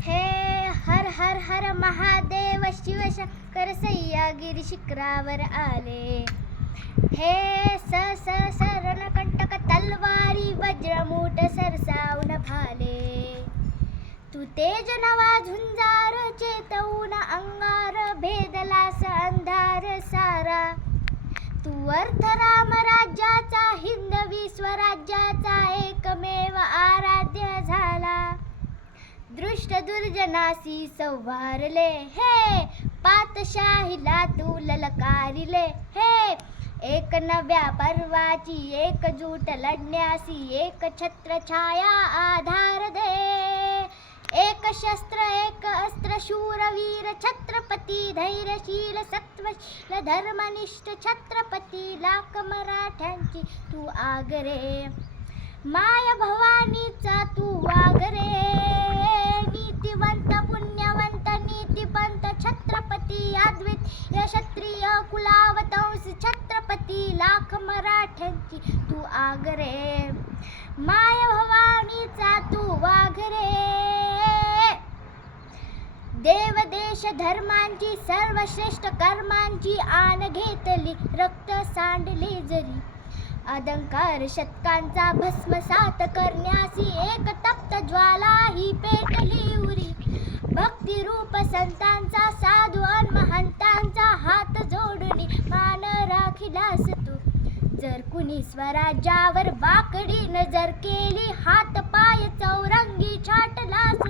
हे हर हर हर महादेव शिवशंकर सह्यागिरी शिखरावर आले. हे स स रणकंटक तलवारी वज्रमूठ सरसावून भाले. तू तेज नवा झुंजार चेतवून अंगार भेदलास अंधार सारा. तू अर्थ राम राज्याचा हिंदवी स्वराज्याचा एकमेव आराध्य झाला. दृष्ट दुर्जनासी संवारले हे पातशाहीला तू ललकारिले. हे एक नव्या पर्वाची एकजूट लढण्यासी एक छत्र छाया आधार दे. एक शस्त्र एक अस्त्र शूरवीर छत्रपती धैर्यशील सत्वशील धर्मनिष्ठ छत्रपती लाख मराठ्यांची तू आगरे. माय भवानीचा तू वागरे. नीतिवंत पुण्यवंत नीतिपंत छत्रपती अद्वितीय क्षत्रिय कुलावतंस छत्रपती लाख मराठ्यांची तू आगरे. माय भवानीचा तू वागरे. देव देश धर्मांची सर्वश्रेष्ठ कर्मांची आण घेतली रक्त सांडले जरी. अलंकार शतकांचा भस्मसात करण्यासी एक तप्त ज्वाला ही पेटली उरी. भक्तिरूप संतांचा साधू अन महंतांचा हात जोडणी मान राखिलास तू. जर कुणी स्वराज्यावर वाकडी नजर केली हात पाय चौरंगी छाटलास